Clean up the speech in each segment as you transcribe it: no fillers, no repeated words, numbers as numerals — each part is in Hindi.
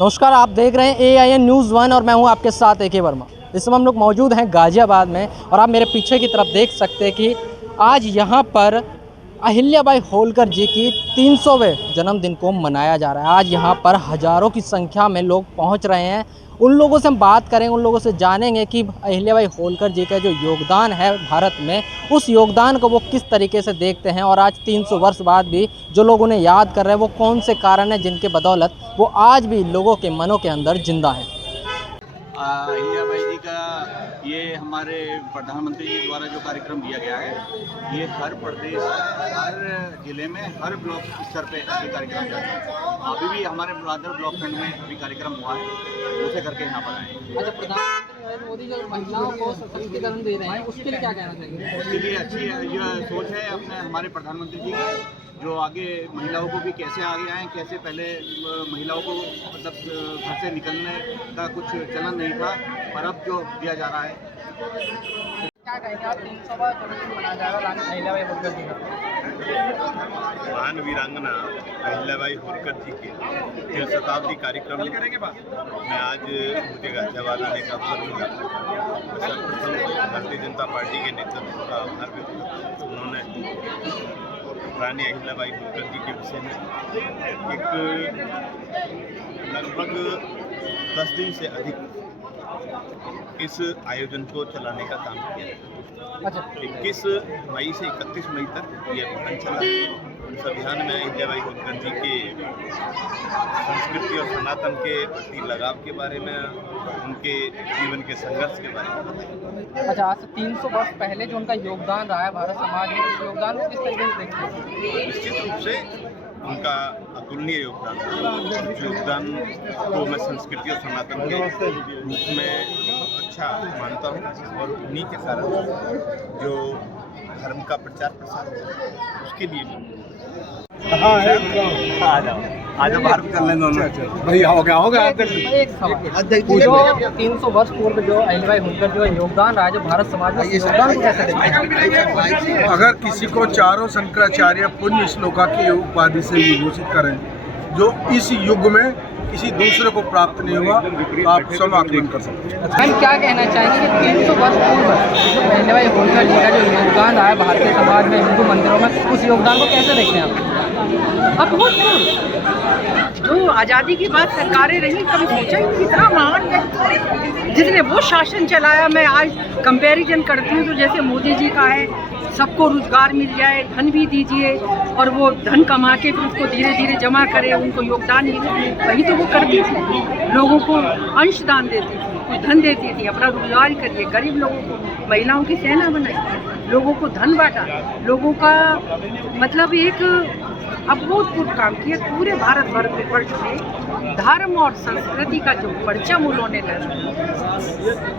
नमस्कार, आप देख रहे हैं AIN न्यूज़ 1 और मैं हूं आपके साथ AK वर्मा। इस समय हम लोग मौजूद हैं गाज़ियाबाद में और आप मेरे पीछे की तरफ देख सकते हैं कि आज यहां पर अहिल्याबाई होलकर जी की 300वें जन्मदिन को मनाया जा रहा है। आज यहां पर हज़ारों की संख्या में लोग पहुंच रहे हैं। उन लोगों से हम बात करेंगे, उन लोगों से जानेंगे कि अहिल्याबाई होलकर जी का जो योगदान है भारत में, उस योगदान को वो किस तरीके से देखते हैं और आज 300 वर्ष बाद भी जो लोग उन्हें याद कर रहे हैं वो कौन से कारण हैं जिनके बदौलत वो आज भी लोगों के मनों के अंदर जिंदा है। अहिल्याबाई जी का ये हमारे प्रधानमंत्री जी द्वारा जो कार्यक्रम दिया गया है, ये हर प्रदेश, हर जिले में, हर ब्लॉक स्तर पे ये कार्यक्रम जाते हैं। अभी भी हमारे मुरादनगर ब्लॉक खंड में अभी कार्यक्रम हुआ है, उसे करके यहाँ पर आए। अच्छा, प्रधानमंत्री नरेंद्र मोदी जो महिलाओं को सशक्तिकरण दे रहे हैं, उसके लिए क्या कहना चाहेंगे? उसके लिए अच्छी यह सोच है अपने हमारे प्रधानमंत्री जी की, जो आगे महिलाओं को भी कैसे आगे आएँ, कैसे पहले महिलाओं को मतलब घर से निकलने का कुछ चलन नहीं था, पर अब जो दिया जा रहा है। क्या कहेंगे आप? 300वां जन्मदिन मनाया जा रहा है रानी अहिल्याबाई होलकर जी का। महान वीरांगना अहिल्याबाई होलकर जी के 3 शताब्दी कार्यक्रम में आज मुझे गाज़ियाबाद आने का अवसर मिला। सर्वप्रथम भारतीय जनता पार्टी के नेतृत्व का आभार व्यक्त करता हूं। उन्होंने रानी अहिल्याबाई होलकर जी के विषय में एक लगभग 10 दिन से अधिक इस आयोजन को चलाने का काम किया। अच्छा, 21 मई से 31 मई तक ये अभियान चला। इस अभियान में अहिल्याबाई होलकर जी के संस्कृति और सनातन के प्रति लगाव के बारे में, उनके जीवन के संघर्ष के बारे में बताया। अच्छा, आज से 300 वर्ष पहले जो उनका योगदान रहा है भारत समाज में, उस योगदान को किस तरीके से देखते हैं? निश्चित रूप से उनका अतुलनीय योगदान को मैं संस्कृति और सनातन के रूप में अच्छा मानता हूँ, और उन्हीं के कारण जो धर्म का प्रचार प्रसार है उसके लिए आज बाहर कर लें दोनों भाई हो गया एक सवाल, जो 300 वर्ष पूर्व जो अहिल्याबाई होलकर जो योगदान रहा है जो भारत समाज में, योगदान को कैसे देखते हैं? अगर किसी को चारों शंकराचार्य पुण्य श्लोका की उपाधि से विभूषित करें जो इस युग में किसी दूसरे को प्राप्त नहीं हुआ, तो आप समाकलन कर सकते हैं। हम क्या कहना चाहेंगे कि 300 वर्ष पूर्व जो अहिल्याबाई होलकर जी का जो योगदान रहा है भारतीय समाज में, हिंदू मंदिरों में, उस योगदान को कैसे देखते हैं आप? अभूतपूर्व। जो आज़ादी की बात सरकारें रही, कभी सोचा ही नहीं इतना महान व्यक्ति जिसने वो शासन चलाया। मैं आज कंपैरिजन करती हूँ तो जैसे मोदी जी का है, सबको रोजगार मिल जाए, धन भी दीजिए, और वो धन कमा के फिर उसको धीरे धीरे जमा करे, उनको योगदान मिले, वही तो वो करती थी। लोगों को अंशदान देती थी, कुछ धन देती थी, अपना रोजगार करिए, गरीब लोगों को, महिलाओं की सेना बनाई, लोगों को धन बांटा, लोगों का मतलब एक अभूतपूर्व काम किया। पूरे भारतवर्ष में धर्म और संस्कृति का जो परचम उन्होंने लगाया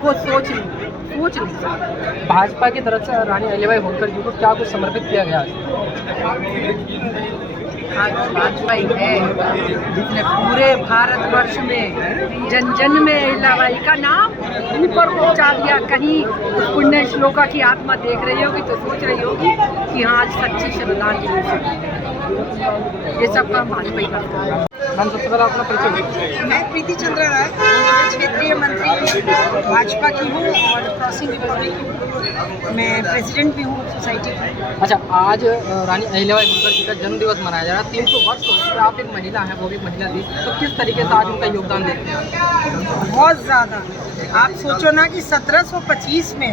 वो सोच नहीं सकते। भाजपा की तरफ से रानी अहिल्याबाई होलकर जी को क्या कुछ समर्पित किया गया? आज भाजपा ही है जिसने पूरे भारतवर्ष में जन जन में अहिल्याबाई का नाम ऊपर पहुंचा दिया। कहीं पुण्य श्लोका की आत्मा देख रही होगी तो सोच रही होगी कि हाँ, आज सच्ची श्रद्धांजलि है। ये सब काम भाजपा ही करता है। हम सबसे पहले अपना परिचय। मैं प्रीति चंद्रा राय, क्षेत्रीय मंत्री भाजपा की हूँ और क्रॉसिंग डिविजन की हूँ। मैं प्रेसिडेंट भी हूँ सोसाइटी की। अच्छा, आज रानी अहिल्याबाई होलकर जी का जन्म दिवस मनाया जा रहा है। 300 वर्ष हो चुके, आप एक महिला हैं, वो भी महिला थी, तो किस तरीके से आज उनका योगदान देखते हैं? बहुत ज़्यादा। आप सोचो ना कि 1725 में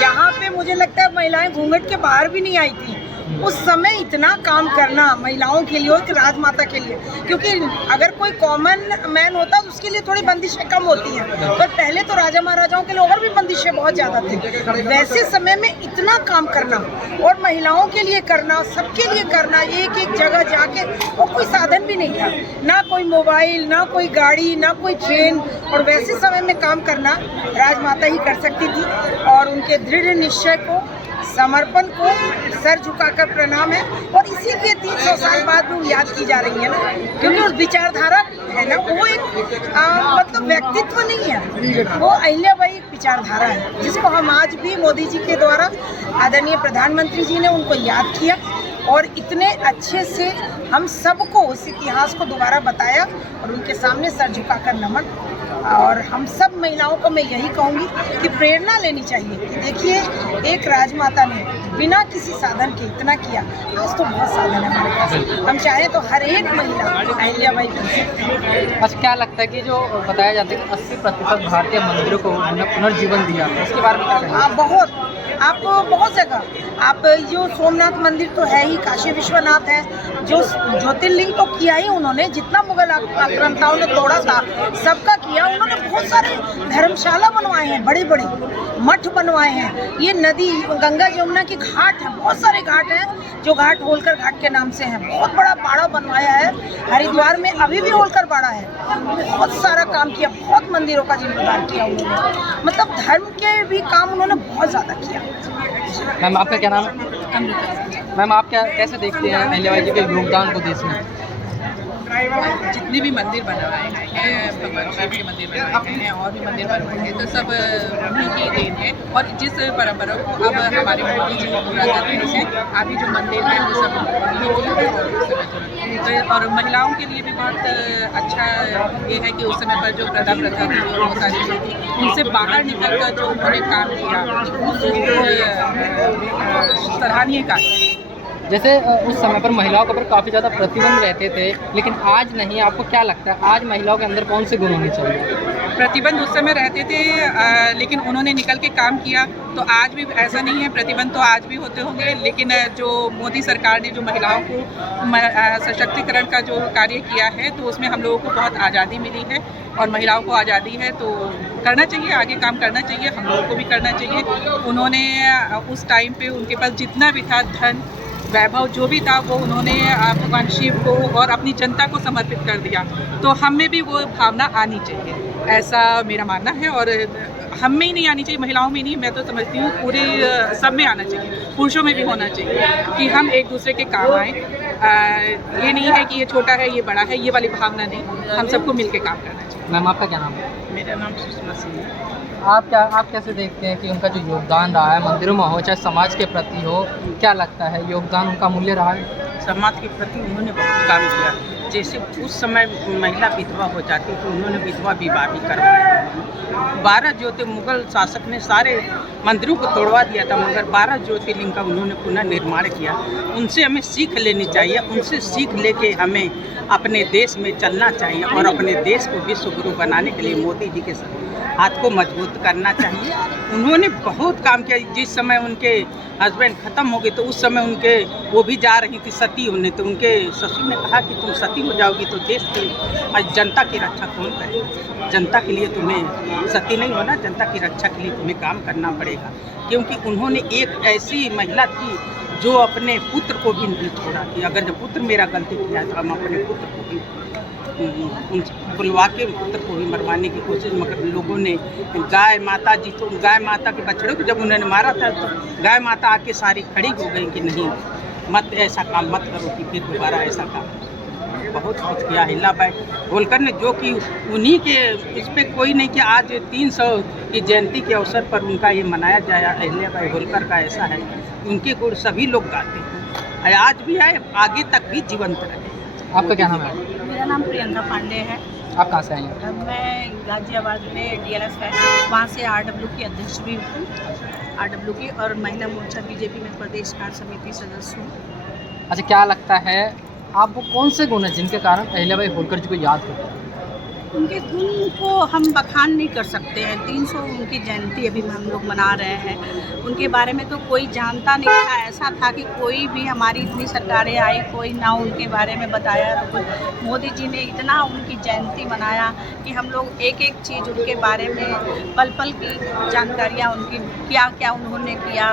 जहाँ पे मुझे लगता है महिलाएं घूंघट के बाहर भी नहीं आई थी, उस समय इतना काम करना महिलाओं के लिए, एक राजमाता के लिए, क्योंकि अगर कोई कॉमन मैन होता तो उसके लिए थोड़ी बंदिशें कम होती हैं, पर पहले तो राजा महाराजाओं के लिए और भी बंदिशें बहुत ज़्यादा थी। वैसे समय में इतना काम करना और महिलाओं के लिए करना, सबके लिए करना, एक एक जगह जाके, और कोई साधन भी नहीं था, ना कोई मोबाइल, ना कोई गाड़ी, ना कोई ट्रेन, और वैसे समय में काम करना राजमाता ही कर सकती थी। और उनके दृढ़ निश्चय को, समर्पण को सर झुकाकर प्रणाम है, और इसीलिए 300 साल बाद वो याद की जा रही है ना, क्योंकि उस विचारधारा है ना, वो एक मतलब व्यक्तित्व नहीं है, वो अहिल्याबाई एक विचारधारा है जिसको हम आज भी मोदी जी के द्वारा, आदरणीय प्रधानमंत्री जी ने उनको याद किया और इतने अच्छे से हम सबको उस इतिहास को दोबारा बताया और उनके सामने सर झुकाकर नमन। और हम सब महिलाओं को मैं यही कहूँगी कि प्रेरणा लेनी चाहिए कि देखिए एक राजमाता ने बिना किसी साधन के इतना किया। आज तो बहुत साधन है हमारे पास, हम चाहें तो हर एक महिला अहिल्याबाई बन सकती है। अच्छा, क्या लगता है कि जो बताया जाता है कि 80% भारतीय मंदिरों को उन्होंने पुनर्जीवन दिया, उसके बारे में क्या कहेंगे? हाँ, बहुत जगह आप जो सोमनाथ मंदिर तो है ही, काशी विश्वनाथ है, जो ज्योतिर्लिंग तो किया ही उन्होंने, जितना मुगल आक्रांताओं ने तोड़ा था सबका किया उन्होंने। बहुत सारे धर्मशाला बनवाए हैं, बड़ी बड़ी मठ बनवाए हैं। ये नदी गंगा जमुना की घाट है, बहुत सारे घाट हैं जो घाट होलकर घाट के नाम से हैं। बहुत बड़ा बाड़ा बनवाया है हरिद्वार में, अभी भी होलकर बाड़ा है। बहुत सारा काम किया, बहुत मंदिरों का जीर्णोद्धार किया उन्होंने, मतलब धर्म के भी काम उन्होंने बहुत ज़्यादा किया। मैम, आपका क्या नाम है? मैम, आप कैसे देखते हैं अहिल्याबाई जी के योगदान को देश में? जितने भी मंदिर बनवाए गए हैं, भगवान शिव के मंदिर बनवाए गए हैं और भी मंदिर बनवाए गए, तो सब उन्हीं की देन है। और जिस परंपरा को अब हमारे मोदी जी पूरा कर रहे हैं, अभी जो मंदिर है वो सब उन्हीं की है। और महिलाओं के लिए भी बहुत अच्छा ये है कि उस समय पर जो प्रथा थी और वो सारी चीज़ें थी, उनसे बाहर निकल कर जो उन्होंने काम किया वो सराहनीय कार्य है। जैसे उस समय पर महिलाओं के ऊपर काफ़ी ज़्यादा प्रतिबंध रहते थे, लेकिन आज नहीं। आपको क्या लगता है आज महिलाओं के अंदर कौन से गुण होने चाहिए? प्रतिबंध उस समय रहते थे, लेकिन उन्होंने निकल के काम किया। तो आज भी ऐसा नहीं है, प्रतिबंध तो आज भी होते होंगे, लेकिन जो मोदी सरकार ने जो महिलाओं को सशक्तिकरण का जो कार्य किया है, तो उसमें हम लोगों को बहुत आज़ादी मिली है और महिलाओं को आज़ादी है। तो करना चाहिए, आगे काम करना चाहिए, हम लोगों को भी करना चाहिए। उन्होंने उस टाइम पे उनके पास जितना भी था धन वैभव जो भी था, वो उन्होंने भगवान शिव को और अपनी जनता को समर्पित कर दिया। तो हम में भी वो भावना आनी चाहिए, ऐसा मेरा मानना है। और हम में ही नहीं आनी चाहिए, महिलाओं में नहीं, मैं तो समझती हूँ पूरे सब में आना चाहिए, पुरुषों में भी होना चाहिए कि हम एक दूसरे के काम आएँ। ये नहीं है कि ये छोटा है ये बड़ा है, ये वाली भावना नहीं, हम सबको मिल के काम करना चाहिए। मैम, आपका क्या नाम है? मेरा नाम सुषमा सिंह है। आप कैसे देखते हैं कि उनका जो योगदान रहा है, मंदिरों में हो चाहे समाज के प्रति हो, क्या लगता है योगदान उनका मूल्य रहा है? समाज के प्रति उन्होंने बहुत काम किया। जैसे उस समय महिला विधवा हो जाती तो उन्होंने विधवा विवाह भी करवाया। 12 मुगल शासक ने सारे मंदिरों को तोड़वा दिया था, मगर 12 ज्योतिर्लिंग का उन्होंने पुनर्निर्माण किया। उनसे हमें सीख लेनी चाहिए, उनसे सीख लेके हमें अपने देश में चलना चाहिए और अपने देश को विश्व गुरु बनाने के लिए मोदी जी के हाथ को मजबूत करना चाहिए। उन्होंने बहुत काम किया। जिस समय उनके हस्बैंड ख़त्म हो गए तो उस समय उनके वो भी जा रही थी सती होने, तो उनके ससुर ने कहा कि तुम सती हो जाओगी तो देश की जनता की रक्षा कौन करेगा? जनता के लिए तुम्हें सती नहीं होना, जनता की रक्षा के लिए तुम्हें काम करना पड़ेगा। क्योंकि उन्होंने एक ऐसी महिला थी जो अपने पुत्र को भी नहीं छोड़ा कि अगर जब पुत्र मेरा गलती किया तो हम अपने पुत्र को भी बुलवा के पुत्र को भी मरवाने की कोशिश, मगर लोगों ने गाय माता जी, तो गाय माता के बछड़े को जब उन्होंने मारा था तो गाय माता आके सारी खड़ी हो गई कि नहीं मत ऐसा काम मत करो कि फिर दोबारा ऐसा काम। बहुत कुछ किया अहिल्याबाई होलकर ने, जो कि उन्हीं के इस पर कोई नहीं कि आज 300 की जयंती के अवसर पर उनका ये मनाया जाए। अहिल्याबाई होलकर का ऐसा है कि उनके गुण सभी लोग गाते हैं, आज भी है, आगे तक भी जीवंत रहे। आपका क्या नाम है? मेरा नाम प्रियंका पांडे है। आप कहाँ से आई हैं? मैं गाजियाबाद में DLS है, वहाँ से RW की अध्यक्ष भी हूँ, RW की, और महिला मोर्चा BJP में प्रदेश कार्य समिति सदस्य हूँ। अच्छा, क्या लगता है आपको कौन से गुण हैं जिनके कारण अहिल्याबाई होलकर जी को याद करते हैं? उनके गुण को हम बखान नहीं कर सकते हैं। 300 उनकी जयंती अभी हम लोग मना रहे हैं। उनके बारे में तो कोई जानता नहीं था, ऐसा था कि कोई भी हमारी इतनी सरकारें आई, कोई ना उनके बारे में बताया। तो मोदी जी ने इतना उनकी जयंती मनाया कि हम लोग एक एक चीज़ उनके बारे में पल पल की जानकारियाँ, उनकी क्या क्या उन्होंने किया,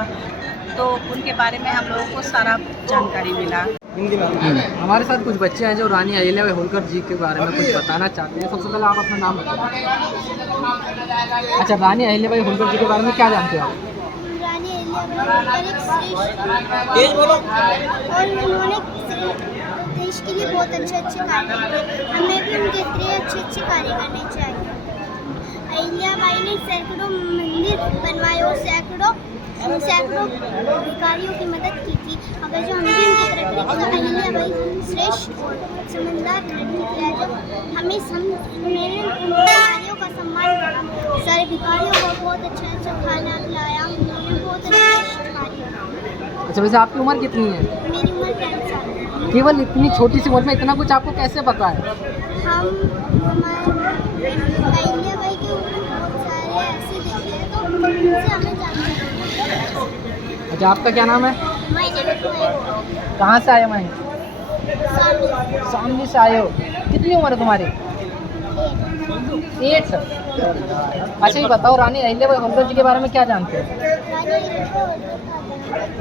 तो उनके बारे में हम लोगों को सारा जानकारी मिला। हमारे साथ कुछ बच्चे हैं जो रानी अहिल्याबाई होलकर जी के बारे में कुछ बताना चाहते हैं। सबसे पहले आप अपना नाम बताएं। अच्छा, रानी अहिल्याबाई होलकर जी के बारे में क्या जानते हो आप? रानी अहिल्याबाई एक श्रेष्ठ और उन्होंने देश के लिए बहुत अच्छे कार्य किए। हमें भी उनके इतने अच्छे कार्य करने चाहिए। अहिल्याबाई ने सैकड़ों मंदिर बनवाए और सैकड़ों भिखारियों की मदद की थी। अगर जो हम भी उनकी तरफ देखें तो अहिल्याबाई श्रेष्ठ और समझदार लड़की थी जो हमें नारियों का सम्मान करा, सारे भिखारियों को बहुत अच्छा अच्छा खाना खिलाया, उन्होंने बहुत अच्छा कार्य। अच्छा, वैसे आपकी उम्र कितनी है? मेरी उम्र 10 साल है। केवल इतनी छोटी सी उम्र में इतना कुछ आपको कैसे पता है? हम हमारे अहिल्याबाई के ऊपर बहुत सारे ऐसे देखे हैं तो उनसे हमें जानना है। अच्छा, आपका क्या नाम है? My name is Mayank. कहाँ से आए मैं? सामने सामने से आए हो। कितनी उम्र है तुम्हारी? 8 साल। अच्छा, ये बताओ रानी अहिल्याबाई होलकर जी के बारे में क्या जानते हो?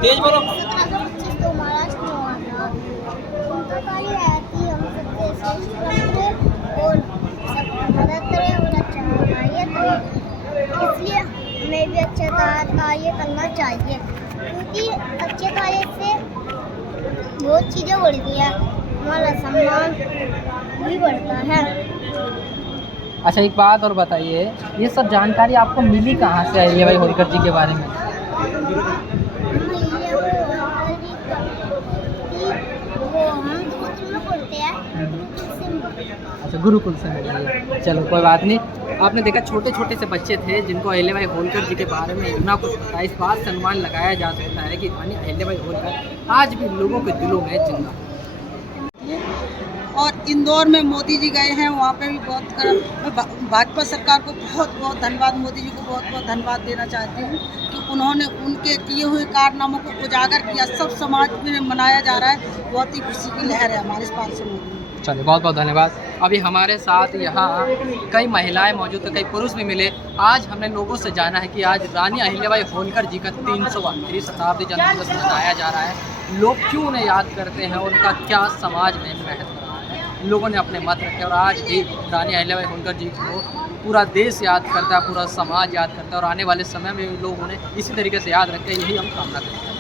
तेज बोलो। 1725 तो महाराष्ट्र में हुआ था। उनका कार्य है कि हम सबके श्रेष्ठ करें और सबकी मदद करें और अच्छा कार्य करें, इसलिए हमें भी अच्छा कार्य करना चाहिए क्योंकि अच्छे कार्य से बहुत चीज़ें बढ़ती हैं, हमारा सम्मान भी बढ़ता है। अच्छा, एक बात और बताइए, ये सब जानकारी आपको मिली कहाँ से अहिल्याबाई होलकर जी के बारे में? अच्छा, गुरुकुल से मिली है। चलो कोई बात नहीं। आपने देखा छोटे छोटे से बच्चे थे जिनको अहिल्याबाई होलकर जी के बारे में इतना कुछ पता है। इस बात से अनुमान लगाया जा सकता है कि रानी अहिल्याबाई होलकर आज भी लोगों के दिलों में जिंदा है। और इंदौर में मोदी जी गए हैं, वहाँ पे भी बहुत भाजपा सरकार को बहुत बहुत धन्यवाद, मोदी जी को बहुत बहुत धन्यवाद देना चाहती हूँ कि उन्होंने उनके किए हुए कारनामों को उजागर किया, सब समाज में मनाया जा रहा है। बहुत ही खुशी की लहर है हमारे पास से मोदी। चलिए, बहुत बहुत धन्यवाद। अभी हमारे साथ यहाँ कई महिलाएं मौजूद हैं, कई पुरुष भी मिले। आज हमने लोगों से जाना है कि आज रानी अहिल्याबाई होलकर जी का 332वीं शताब्दी जन्मदिवस मनाया जा रहा है। लोग क्यों उन्हें याद करते हैं, उनका क्या समाज में महत्व रहा है। लोगों ने अपने मत रखे और आज भी रानी अहिल्याबाई होलकर जी को पूरा देश याद करता है, पूरा समाज याद करता है और आने वाले समय में लोग उन्हें इसी तरीके से याद रखें, यही हम कामना करते हैं।